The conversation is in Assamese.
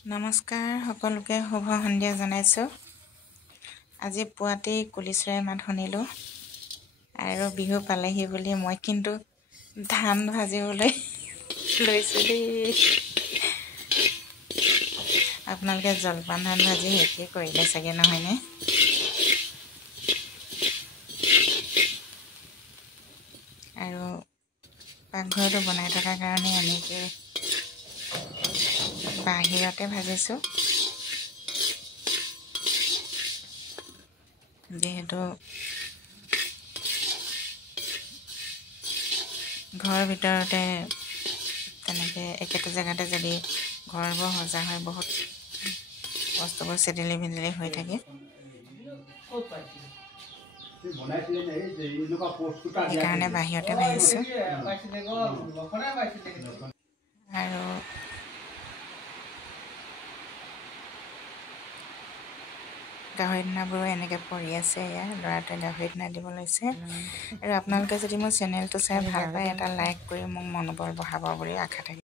নমস্কাৰ সকলোকে শুভ সন্ধিয়া জনাইছোঁ। আজি পুৱাতেই কুলি চৰাই মাত শুনিলোঁ আৰু বিহু পালেহি বুলি মই কিন্তু ধান ভাজিবলৈ লৈছোঁ দেই। আপোনালোকে জলপান ধান ভাজি শেষেই কৰিলে চাগে, নহয়নে? আৰু পাকঘৰটো বনাই থকাৰ কাৰণে এনেকৈ বাহিৰতে ভাজিছোঁ, যিহেতু ঘৰৰ ভিতৰতে তেনেকৈ একেটা জেগাতে যদি ঘৰবোৰ সজা হয়, বহুত বস্তুবোৰ চেদেলি ভেদেলি হৈ থাকে। সেইকাৰণে বাহিৰতে ভাজিছোঁ। আৰু গাহৰি দানাবোৰো এনেকৈ পৰি আছে। এয়া ল'ৰাটোৱে গাহৰি দানা দিব লৈছে। আৰু আপোনালোকে যদি মোৰ চেনেলটো চাই ভাল পায়, এটা লাইক কৰি মোক মনোবল বঢ়াব বুলি আশা থাকিল।